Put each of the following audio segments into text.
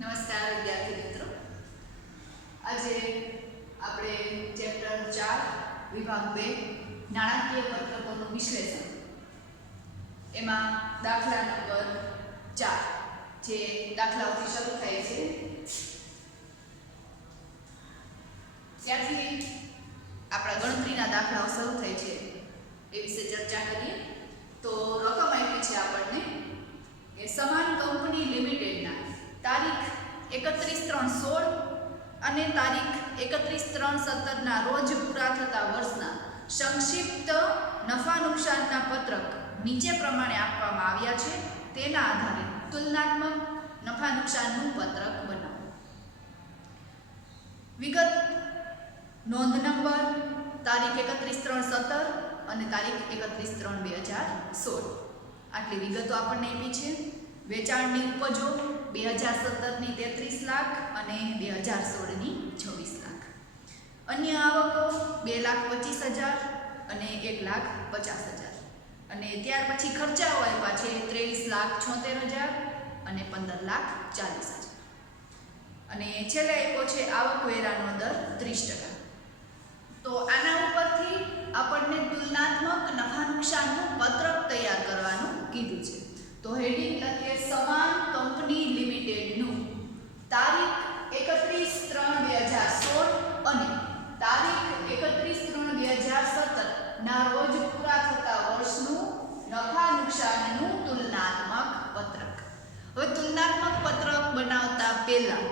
નમસ્કાર વિદ્યાર્થી મિત્રો, આજે આપણે ચેપ્ટર 4 વિભાગ 2 નાણાકીય પત્રકોનું વિશ્લેષણ એમાં દાખલા નંબર 4 જે દાખલાઓથી શરૂ થાય છે ત્યારથી આપણા ગણતરીના દાખલાઓ શરૂ થાય છે એ વિશે ચર્ચા કરીએ. તો રકમ આપી છે આપણને કે સમાન કંપની લિમિટેડના તારીખ 31/3/16 અને તારીખ 31/3/17 ના રોજ પૂરા થતા વર્ષના સંક્ષિપ્ત નફા નુકસાનના પત્રક નીચે પ્રમાણે આપવામાં આવ્યા છે. તેના આધારે તુલનાત્મક નફા નુકસાનનું પત્રક બનાવો. વિગત: નોંધ નંબર, તારીખ 31/3/17 અને તારીખ 31/3/2016. આટલી વિગતો આપણને આપી છે. વેચાણની ઉપજો 2017 ની 33 લાખ અને 2016 ની 26 લાખ. અન્ય આવકો 2,25,000 અને 1,50,000. અને ત્યાર પછી ખર્ચાઓ આવ્યા છે 23,76,000 અને 15,40,000. અને છેલ્લે આપ્યો છે આવકવેરાનો દર 30%. તો આના ઉપરથી આપણને તુલનાત્મક નફા નુકસાનનું પત્રક તૈયાર કરવાનું કીધું છે. તો હેડિંગ લખીએ સમાન કંપની લિમિટેડનું તારીખ 31/3/2016 અને તારીખ 31/3/2017 ના રોજ પૂરા થતા વર્ષનું નફા નુકસાનનું તુલનાત્મક પત્રક. હવે તુલનાત્મક પત્રક બનાવતા પહેલા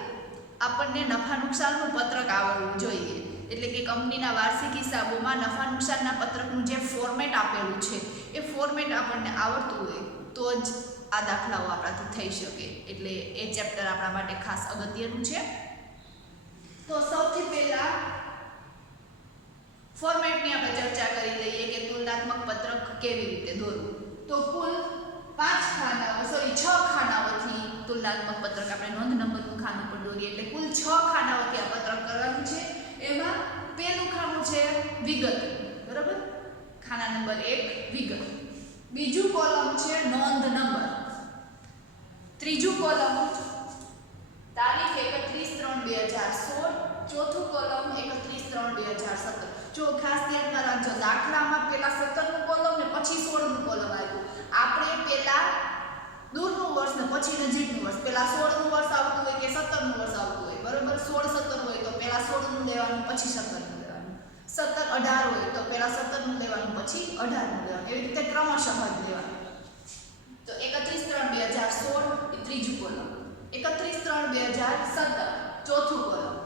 આપણને નફા નુકસાનનું પત્રક આવડવું જોઈએ. એટલે કે કંપનીના વાર્ષિક હિસાબોમાં નફા નુકસાનના પત્રકનું જે ફોર્મેટ આપેલું છે એ ફોર્મેટ આપણને આવડતું હોય તો જ આ દાખલાઓ આપણાથી થઈ શકે. એટલે એ ચેપ્ટર આપણા માટે ખાસ અગત્યનું છે. તો સૌથી પહેલા ફોર્મેટની આપણે ચર્ચા કરી લઈએ કે તુલનાત્મક પત્રક કેવી રીતે દોરવું. તો કુલ 6 ખાનાઓથી તુલનાત્મક પત્રક આપણે નોંધ નંબરનું ખાનું પર દોરીએ એટલે કુલ 6 ખાનાઓથી આ પત્રક કરવાનું છે. એમાં પહેલું ખાનું છે વિગત, બરાબર? ખાના નંબર 1 વિગત. બીજું કોલમ છે નોંધ નંબર. ત્રીજું કોલમ તારીખ 31/3/2016. ચોથું કોલમ 31/3/2017. જો ખાસ ધ્યાનમાં રાખજો, દાખલામાં પહેલા 17 નું કોલમ ને પછી 16 નું કોલમ આવ્યું. આપણે પહેલા દૂરનું વર્ષ ને પછી નજીકનું વર્ષ, પહેલા 16 નું વર્ષ આવતું હોય કે 17 નું વર્ષ આવતું હોય, બરાબર? 16-17 હોય તો પહેલા 16 નું લેવાનું પછી 17 નું લેવાનું. 17-18 હોય તો પહેલા 17 નું લેવાનું પછી 18 નું લેવાનું. એવી રીતે ક્રમશઃ જ લેવાનું. તો 31/3/2016 એ ત્રીજું કોલમ, 31/3/2017 ચોથું કોલમ,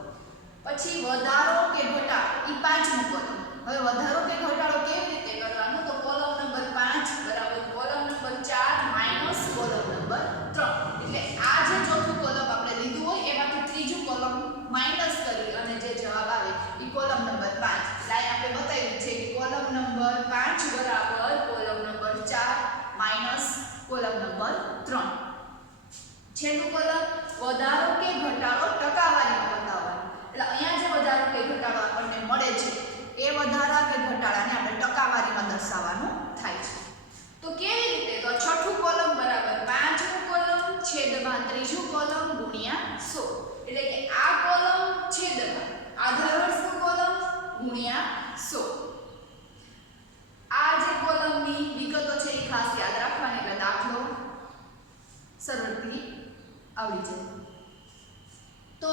પછી વધારો કે ઘટાડો એ પાંચમું કોલમ. હવે વધારો કે ઘટાડો કેવી રીતે કરવાનો? તો કોલમ નંબર 5 બરાબર column number 4 minus column number 3. એટલે આ જે ચોથું કોલમ આપણે લીધું હોય એમાંથી ત્રીજું કોલમ માઈનસ કરી અને જે જવાબ આવે એ કોલમ નંબર 5. એટલે આપણે બતાવ્યું છે કે કોલમ નંબર 5 બરાબર column number 4 minus column number 3. છેલ્લું કોલમ વધારો કે ઘટાડો ટકાવારીમાં બતાવવાનો. એટલે અહીંયા જે વધારો કે ઘટાડો આપણને મળે છે એ વધારા કે ઘટાડાને આપણે ટકાવારીમાં દર્શાવવાનું થાય છે. તો કેવી રીતે? તો છઠ્ઠું કોલમ બરાબર પાંચમું કોલમ છેદમાં ત્રીજું કોલમ ગુણ્યા 100. એટલે કે આ કોલમ છેદમાં આ દર વર્ષનું કોલમ ગુણ્યા 100. આ જે કોલમની વિગતો છે એ ખાસ યાદ રાખવાની એટલે દાખલો સરળથી આવડી જાય. તો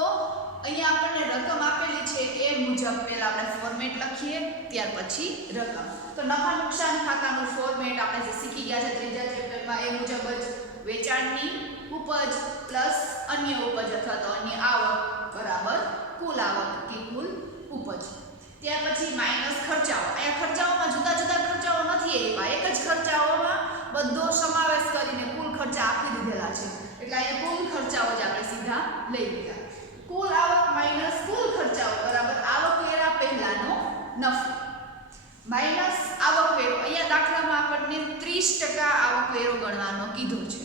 અહીંયા આપણને રકમ આપેલી છે એ મુજબ પહેલા આપણે ફોર્મેટ લખીએ, ત્યાર પછી રકમ. તો નફા નુકસાન ખાતાનું ફોર્મેટ આપણે જે શીખી ગયા છે ત્રીજા ચેપ્ટરમાં એ મુજબ જ વેચાણની ઉપજ પ્લસ અન્ય ઉપજ અથવા તો અન્ય આવક બરાબર કુલ આવક કે કુલ ઉપજ. ત્યાર પછી માઈનસ ખર્ચાઓ. અહીંયા ખર્ચાઓમાં જુદા જુદા ખર્ચાઓ નથી આપ્યા, એક જ ખર્ચાઓમાં બધો સમાવેશ કરીને કુલ ખર્ચા આપી દીધેલા છે. એટલે અહીંયા કુલ ખર્ચાઓ જ આપણે સીધા લઈ લીધા. કુલ આવક માઈનસ કુલ ખર્ચાઓ બરાબર આવકવેરા પહેલાનો નફો માઈનસ આવકવેરો. અહીંયા દાખલામાં આપણને 30% આવકવેરો ગણવાનો કીધો છે.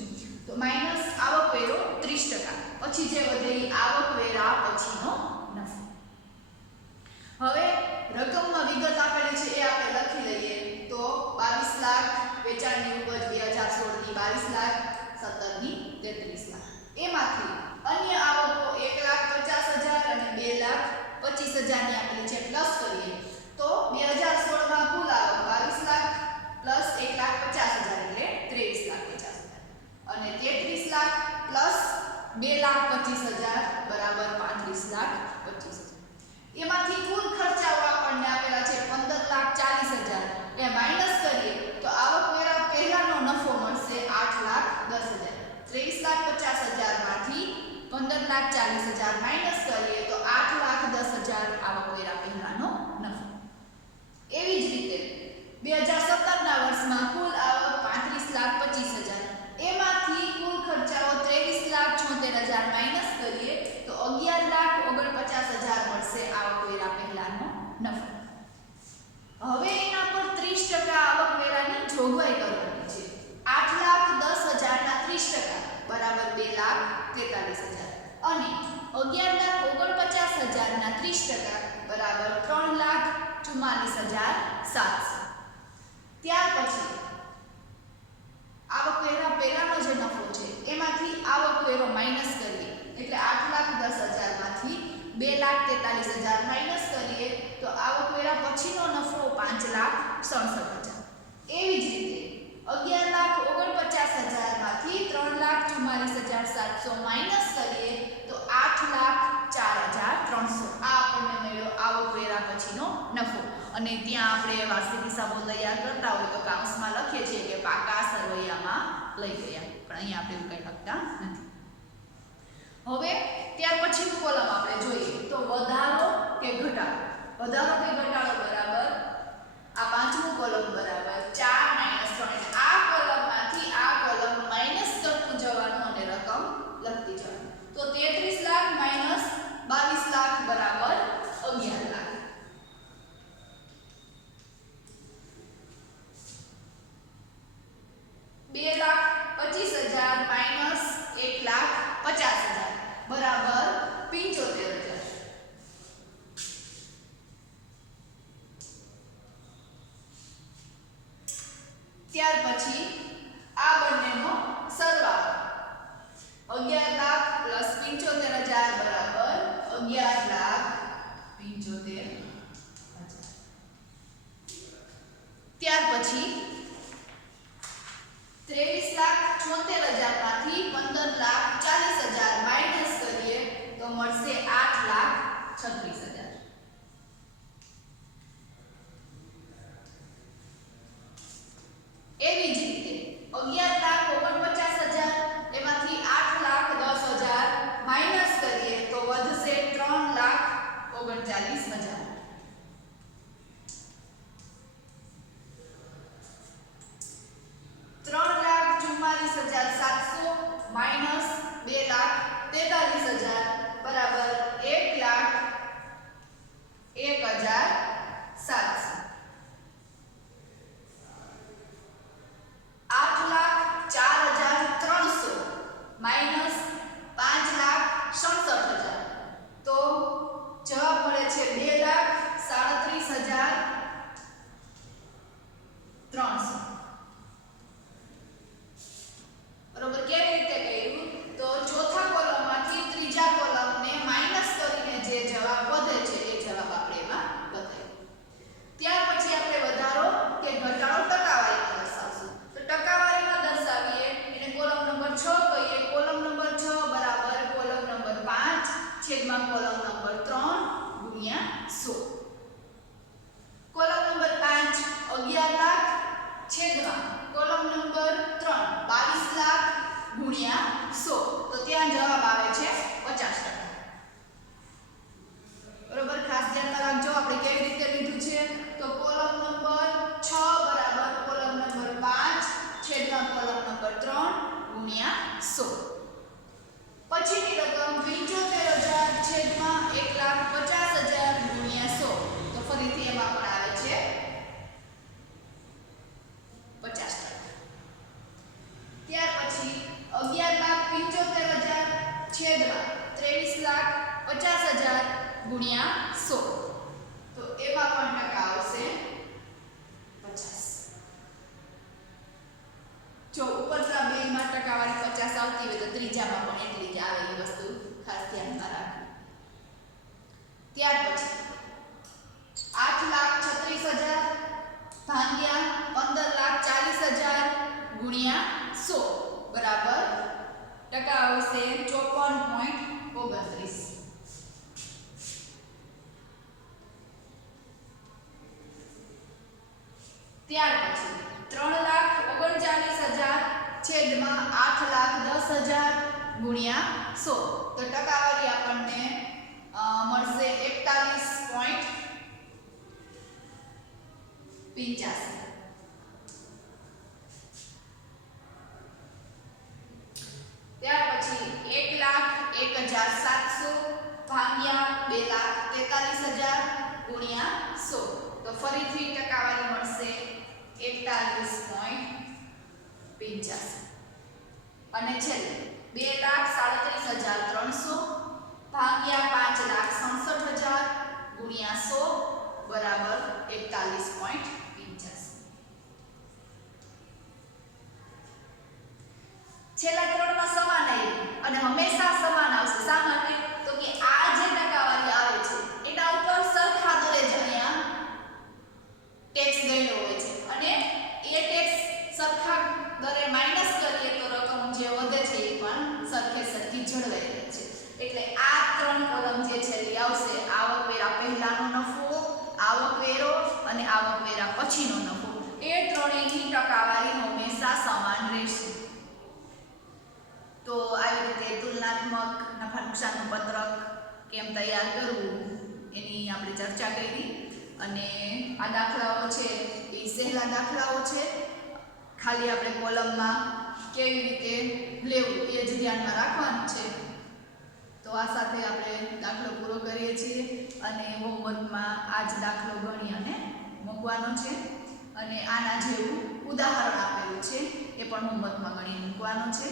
તો માઈનસ આવકવેરો 30%. પછી જે વધે એ આવકવેરા પછીનો નફો. હવે રકમમાં વિગત આપેલી છે એ આપણે લખી લઈએ. તો 22 લાખ વેચાણની ઉપજ 2016 ની 22 લાખ, 17 ની 33 લાખ. એમાંથી અન્ય આવક 2,25,000 બરાબર 35,25,000 એમાંથી કુલ ખર્ચાઓ આપણને આપેલા છે 15,40,000 એ માઈનસ કરીએ તો આવકવેરા પહેલાનો નફો મળશે 8,10,000 23,50,000 માંથી 15,40,000 માઈનસ કરીએ તો 8,10,000 આવકવેરા પહેલાનો નફો એવી જ રીતે 2017 ના વર્ષમાં કુલ આવક 35,25,000 એમાંથી કુલ ખર્ચાઓ 23,76,000 માઈનસ કરીએ તો 11,49,000 મળશે આવકવેરા પહેલાનો નફો હવે એના પર 30% આવકવેરાની જોગવાઈ કરવાની છે 8,10,000 ના 30% બરાબર 2,43,000 અને 11,49,000 ના 30% બરાબર 3,44,700 ત્યાર પછી આવકવેરા પહેલાનો જે નફો છે એમાંથી આવકવેરો માઈનસ કરીએ એટલે 8,10,000 માંથી 2,43,000 માઈનસ કરીએ તો આવકવેરા પછીનો નફો 5,67,000 એવી જ રીતે 11,49,000 માંથી 3,44,700 માઈનસ કરીએ તો 8,04,300 આ આપણને મળ્યો આવકવેરા પછીનો નફો અને ત્યાં આપણે વાર્ષિક હિસાબો તૈયાર કરતા હોય તો કાઉન્સમાં લખીએ છીએ કે પાકા સરવૈયામાં લઈ ગયા પણ અહીંયા આપણે એવું કંઈ લખતા નથી હવે ત્યાર પછીનું કોલમ આપણે જોઈએ તો વધારો કે ઘટાડો બરાબર આ પાંચમું કોલમ બરાબર 4 - 3 એટલે આ કોલમમાંથી આ કોલમ માઈનસ કરતું જવાનું અને રકમ લખતી જવાની તો 33 લાખ માઈનસ 22 લાખ બરાબર 11 લાખ 2,25,000 માઈનસ 1,50,000 બરાબર 75,000 ત્યાર પછી આ બંનેનો સરવાળો 11 લાખ પ્લસ 75,000 બરાબર 11,75,000 ત્યાર પછી 23,74,000 માંથી 15,40,000 માઈનસ કરીએ તો મળશે 8,36,000 એવી જ રીતે 11,49,000 એમાંથી 8,10,000 માઈનસ કરીએ તો વધશે 3,39,000 3,44,700 માઈનસ 2,43,000 બરાબર 1,01,700 8,04,300 માઈનસ 5,67,000 તો જવાબ મળે છે 2,37,300 બરોબર કેવી રીતે કર્યું તો ચોથા કોલમમાંથી ત્રીજા કોલમને માઈનસ કરીને જે જવાબ વધે છે એ જવાબ આપણે એમાં બતાવ્યો ત્યાર પછી આપણે વધારો કે ઘટાડો ટકાવારીમાં દર્શાવશું તો ટકાવારીમાં દર્શાવીએ એને કોલમ નંબર 6 કહીએ કોલમ નંબર 6 બરાબર કોલમ નંબર 5 છેદમાં કોલમ નંબર 3 ગુણ્યા 100 કોલમ નંબર 5 11 લાખ છેદમાં કોલમ નંબર 3 22 લાખ ગુણ્યા 100 તો ત્યાં જવાબ આવે છે 50%. બરોબર ખાસ ધ્યાન રાખજો આપણે કેવી રીતે લીધું છે તો કોલમ નંબર 6 બરાબર કોલમ નંબર 5 છેદમાં કોલમ નંબર 3 ગુણ્યા 100 પછીની રકમ 75,000 છેદમાં 1,50,000 ગુણ્યા 100 તો ફરીથી એમાં પણ આવે છે 50%. ત્યાર પછી 11,75,000 છેદમાં 23,50,000 ગુણ્યા 100 તો એમાં પણ ટકા આવશે 50. જો ઉપરના બેમાં ટકાવારી 50 આવતી હોય તો ત્રીજામાં પણ એટલી જ આવે એ વસ્તુ ખાસ ધ્યાનમાં રાખો. ત્યાર પછી 8,36,000 ભાગ્યા 15,40,000 ગુણ્યા 100 બરાબર ટકા આવશે 54% 10,000 ગુણ્યા 100 તો ટકાવારી આપણને મળશે 41.85 ત્યાર પછી 1,01,700 ભાગ્યા 2,43,000 ગુણ્યા 100 તો ફરીથી ટકાવારી મળશે 41.85 અને છેલ્લે 2,37,300 ભાગ્યા 5,67,000 ગુણ્યા 100 બરાબર 41.85 છેલ્લા ત્રણમાં સમાન આવ્યું અને હંમેશા સમાન આવશે. શા માટે? તો કે આ જે ટકાવારી આવે છે એના ઉપર સરખા દરે જ અહીંયા ટેક્સ ગયેલો હોય છે અને એ ટેક્સ સરખા દરે માઈનસ કરીએ તો રકમ જે વધે છે એ પણ સરખે સરખી જળવાઈ રહે છે. એટલે આ ત્રણ કોલમ જે છેલ્લી આવશે આવકવેરા પહેલાનો નફો, આવકવેરો અને આવકવેરા પછીનો નફો, એ ત્રણેયની ટકાવારી હંમેશા સમાન રહેશે. તો આવી રીતે તુલનાત્મક નફા નુકસાનનું પત્રક કેમ તૈયાર કરવું એની આપણે ચર્ચા કરી અને આ દાખલાઓ છે એ સહેલા દાખલાઓ છે. ખાલી આપણે કોલમમાં કેવી રીતે લેવું એ જ ધ્યાનમાં રાખવાનું છે. તો આ સાથે આપણે દાખલો પૂરો કરીએ છીએ અને હોમવર્કમાં આ જ દાખલો ગણી અને મૂકવાનો છે અને આના જેવું ઉદાહરણ આપેલું છે એ પણ હોમવર્કમાં ગણી મૂકવાનું છે.